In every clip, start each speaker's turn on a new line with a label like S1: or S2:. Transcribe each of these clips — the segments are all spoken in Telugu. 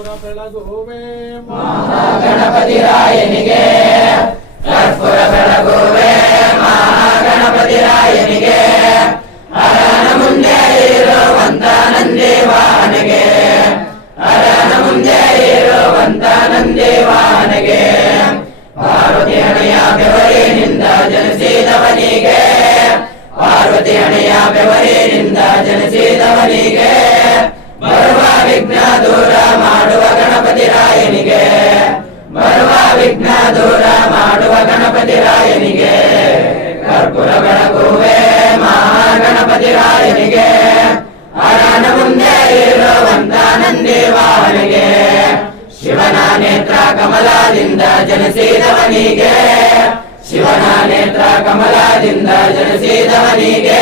S1: ಕರ್ಪೂರ ಬೆಳಗುವೆ
S2: ಮಹಾಗಣಪತಿರಾಯನಿಗೆ ಕರ್ಪೂರ ರಾಯನಿಗೆ, ಕರ್ಪುರ ಬೆಳಗುವೆ ಮಹಾಗಣಪತಿ ರಾಯನಿಗೆ ಅರಣ ಮುಂದೆ ಇರುವಂತ ನಂದೇವಾಹನಿಗೆ ಶಿವನ ನೇತ್ರ ಕಮಲದಿಂದ ಜನಿಸಿದವನಿಗೆ, ಶಿವನ ನೇತ್ರ ಕಮಲದಿಂದ ಜನಿಸಿದವನಿಗೆ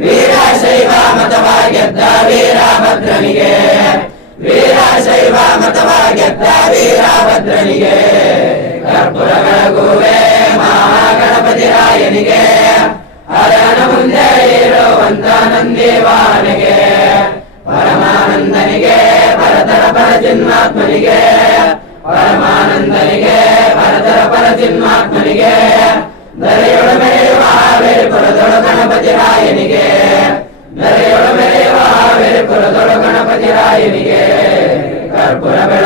S2: ವೀರಶೈವ ಮತವ ಗೆದ್ದ ವೀರಭದ್ರನಿಗೆ ವೀರಶೈವ ಮತವ ಗೆದ್ದ ವೀರಭದ್ರನಿಗೆ ಕರ್ಪುರಗಳ ಬೆಳಗುವೆ ಗಜರಾಯನಿಗೆ ಅದನ ಮುಂದೆ ಇರುವಂತ ನಂದಿವಾನಿಗೆ ಪರಮಾನಂದನಿಗೆ ಭರತರ ಪರಜಿನ್ಮಾತ್ಮನಿಗೆ ಪರಮಾನಂದನಿಗೆ ಭರತರ ಪರಜಿನ್ಮಾತ್ಮನಿಗೆ ನರೆಯೊಳಮೆರೆಯುವ ಪುರದೊಳ ಗಣಪತಿ ರಾಯನಿಗೆ. ನರೆಯೊಳಮೆರೆಯುವ ಪುರದೊಳ ಗಣಪತಿ ರಾಯನಿಗೆ. ಕರ್ಪುರ ಬೆಳ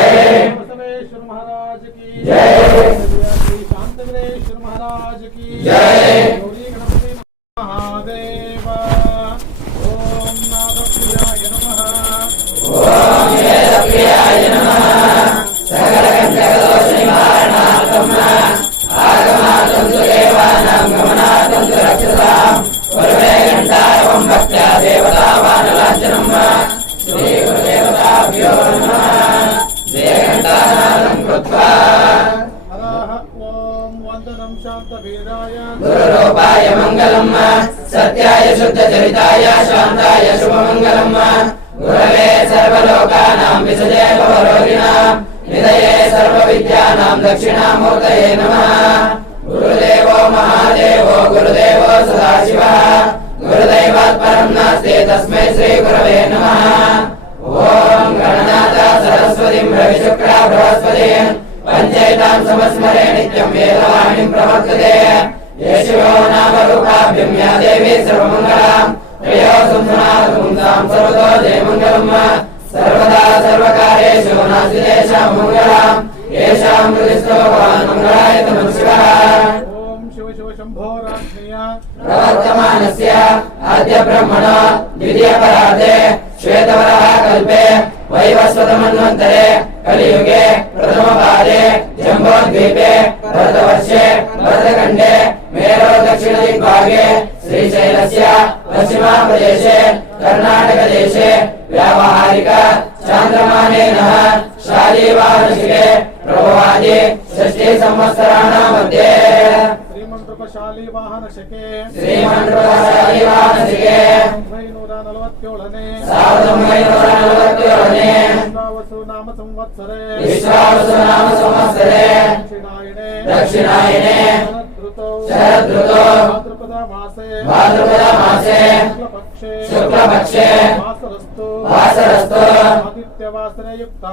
S2: గురురూపాయ మంగళమ్మ సత్యాయ శుద్ధ చరితాయ శాంతాయ శుభమంగళమ్మ గురవే సర్వలోకానాం విసజే భవరోగిణాం
S1: నిదయే సర్వ విద్యానాం
S2: దక్షిణామూర్తయే
S1: నమః గురుదేవో మహాదేవో గురుదేవో
S2: సదాశివః
S1: గురుదైవాత్ పరం నాస్తి
S2: తస్మై
S1: శ్రీ గురవే నమః
S2: परं नास्ति तस्मै श्रीगुरवे नमः ॐ गणनाथ सरस्वतीं रविशुक्रा बृहस्पतिम् पञ्चैतां समस्मरे नित्यं वेदवाणीं प्रवर्तते येषुयो नाम रूपाभ्यं या देवी सर्वमङ्गलाम् प्रियो सुन्दरां सर्वतो जयमङ्गलम् सर्वदा सर्वकार्येषु नास्ति तेषां मङ्गलम् येषां कृतिस्थो भवान् मङ्गलाय तमः शिवः प्रवर्तमानस्य आद्य ब्रह्मण द्वितीयपराधे श्वेतवरः कल्पे वैवस्वतमन्वन्तरे कलियुगे प्रथमपादे जम्बोद्वीपे भरतवर्षे भरतखण्डे मेरो दक्षिणदिग्भागे श्रीशैलस्य पश्चिमप्रदेशे कर्णाटकदेशे व्यावहारिक चान्द्रमानेनः शालीवार्षिके ब्रह्मयोरनुवर्त्योरणे
S1: विश्वावसुनाम
S2: संवत्सरे
S1: विश्वावसुनाम संवत्सरे
S2: दक्षिणायने दक्षिणायने
S1: शरदृतो
S2: शरदृतो
S1: भाद्रपदा
S2: मासे
S1: भाद्रपदा मासे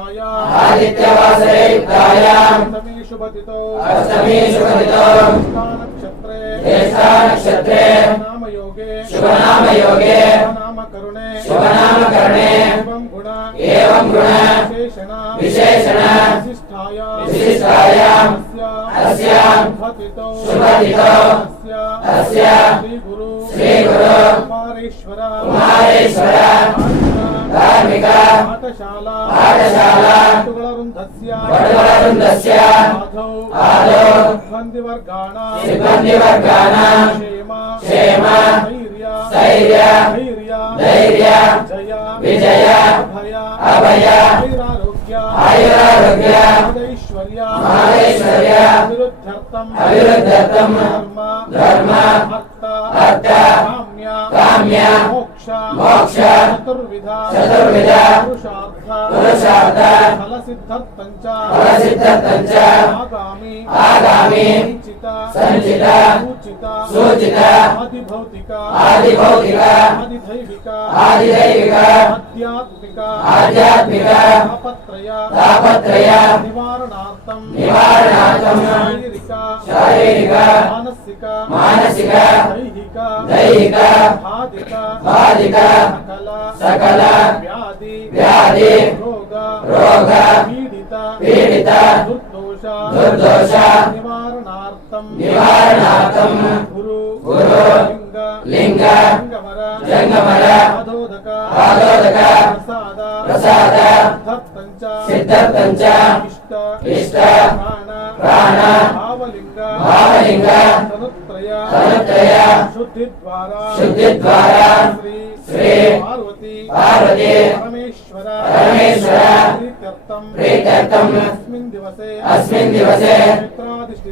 S2: आदित्यवासरे युक्तायाम्
S1: अष्टमी शुभदितो।
S2: अष्टमी शुभदितो।
S1: नक्षत्रे ज्येष्ठा
S2: नक्षत्रे नाम
S1: योगे शुभ
S2: नाम योगे
S1: नाम करुणे
S2: शुभ
S1: नाम करुणे
S2: एवं गुण।
S1: एवं
S2: गुण।
S1: विशेषण।
S2: विशेषण।
S1: विशिष्टायाम्
S2: विशिष्टायाम्
S1: अस्याम्
S2: शुभदितो।
S1: शुभदितो।
S2: अस्याम्
S1: श्री गुरु
S2: श्री गुरु
S1: कुमारेश्वर।
S2: कुमारेश्वर। ಕಾರ್ಮಿಕ
S1: ಪಾಠಶಾಲಾ
S2: ಪಾಠಶಾಲಾ
S1: ವೃಂದಸ್ಯ
S2: ಆದೌ
S1: ಸಿಬ್ಬಂದಿ
S2: ವರ್ಗಾಣ
S1: ಸಿಬ್ಬಂದಿ
S2: ವರ್ಗಾಣ
S1: ಕ್ಷೇಮ
S2: ಕ್ಷೇಮ
S1: ಸ್ಥೈರ್ಯ
S2: ಧೈರ್ಯ
S1: ವಿಜಯ
S2: ಅಭಯ
S1: ಆಯುರಾರೋಗ್ಯ
S2: ಮಹೇಶ್ವರ್ಯ
S1: ಅವಿರುದ್ಧರ್ಥಂ
S2: ಧರ್ಮ
S1: ಭಕ್ತ
S2: ಕಾಮ್ಯ
S1: चतुर्विधा।
S2: पुरुषार्थ
S1: फलसिद्धत्तञ्च।
S2: आगामी।
S1: संचिता
S2: संचिता
S1: सूचिता सूचिता
S2: आदिभौतिका आदिभौतिका
S1: आदिदैविका
S2: आध्यात्मिका
S1: तापत्रया
S2: निवारणार्थम
S1: शारीरिका
S2: मानसिका
S1: दैहिका
S2: आदिका
S1: सकला
S2: सकला
S1: व्याधि
S2: रोग
S1: पीड़िता
S2: दुर्दोषा
S1: నివారణార్థం. గురు లింగ జంగమర ఆదోదక ప్రసాద
S2: ప్రసాద
S1: సిద్ధార్థం చ
S2: సిద్ధార్థం చ
S1: ఇష్ట ప్రాణ భావలింగ తనుత్రయ శుద్ధి ద్వారా శ్రీ పార్వతి పరమేశ్వర ప్రీత్యర్థం అస్మిన్ దివసే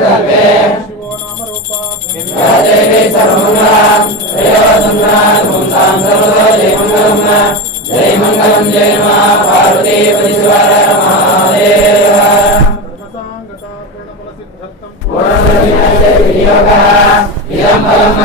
S2: ఇది సంకల్పే
S1: శివో నామ రూపాభ్యం
S2: దేవి సర్వమంగళాం శ్రేయోసంగళాం పుంసాం సర్వదో జయ మంగళం జయ మంగళం జయ మా పార్వతీ పరిశువర మహాదేవ
S1: ధర్మసాంగతా పూర్ణఫలసిద్ధర్థం
S2: పూర్ణవినియోగः ఇదం ఫలం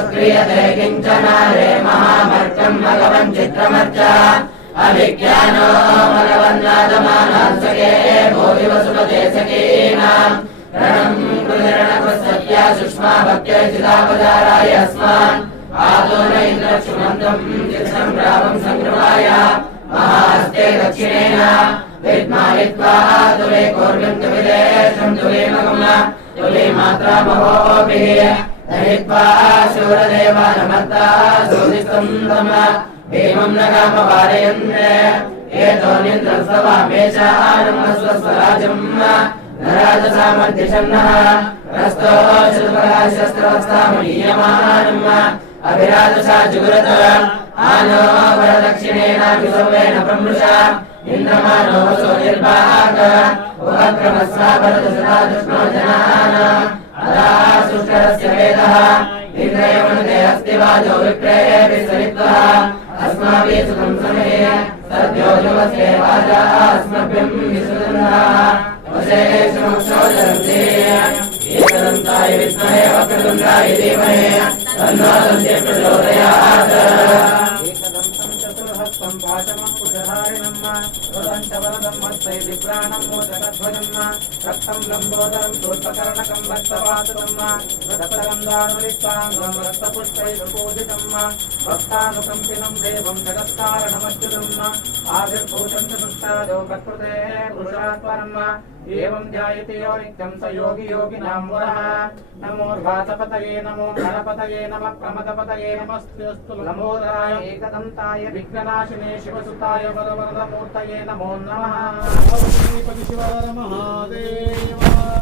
S2: నరుతే సక్రియతే కించన రే మహామర్కం భగవన్ చిత్రమర్చ అభిజ్ఞానో మలవన్నాదమానాంసకే భోగి వసుపతే సకీనాం రణం కృతిరణకృత్సత్య సుష్మా భక్త్యచిదాపదారాయ అస్మాన్ ఆదో న ఇంద్రక్షుమంతం చిత్రం రామం సంగృహాయ మహాస్తే దక్షిణేన విద్మాయిత్వా తులే కోర్గం తువిదేశం తులే మగమ తులే మాత్రా మహోభిః దహిత్వా శూరదేవానమర్తా సోదిస్తం తమ భీమం నగామ వారయంత్రే ఏతో నింద్రం సవామేషానం స్వస్వరాజం నరాజ సామర్థ్యషన్నః రస్తో శస్త్రవస్తామనీయమానం అభిరాజసా జుగురత ఆనో వరదక్షిణేన విసర్వేణ ప్రమృష ఇంద్రమానో వసో నిర్వాహక अदासुष्टरस्य वेदः इन्द्रयमनुते अस्ति वाजो विप्रेऽपि सरित्वः अस्माभिः सुखं समये सद्योजमस्य वाजा अस्मभ्यं विसृजन्नाः वशेषमुक्षोदरन्ते एतदन्ताय विद्महे वक्रतुण्डाय धीमहे तन्नादन्ते प्रचोदयात्
S1: రుదంచవరదమ్మై విప్రాణం మోదకధ్వజమ్మ రక్తం లంబోదరం చూర్పకర్ణకం రక్తపాతుకమ్మ రక్తగంధానులిప్తాంగం రక్తపుష్పై పూజితమ్మ భక్తానుకంపినం దేవం జగత్కారణమచ్యుతమ్మ ఆవిర్భూతం చతుష్టాదో ప్రకృతే పురుషాత్పరమ్మ ఏం జాయతే నిత్యం స యోగి యోగి నాంబరః నమోర్ఘాతపతయే నమో గణపతయే నమ ప్రమదపతయే నమస్తు నమోదరాయ ఏకదంతాయ విఘ్ననాశినే శివసుతాయ వరవరద మూర్తయే నమో నమ.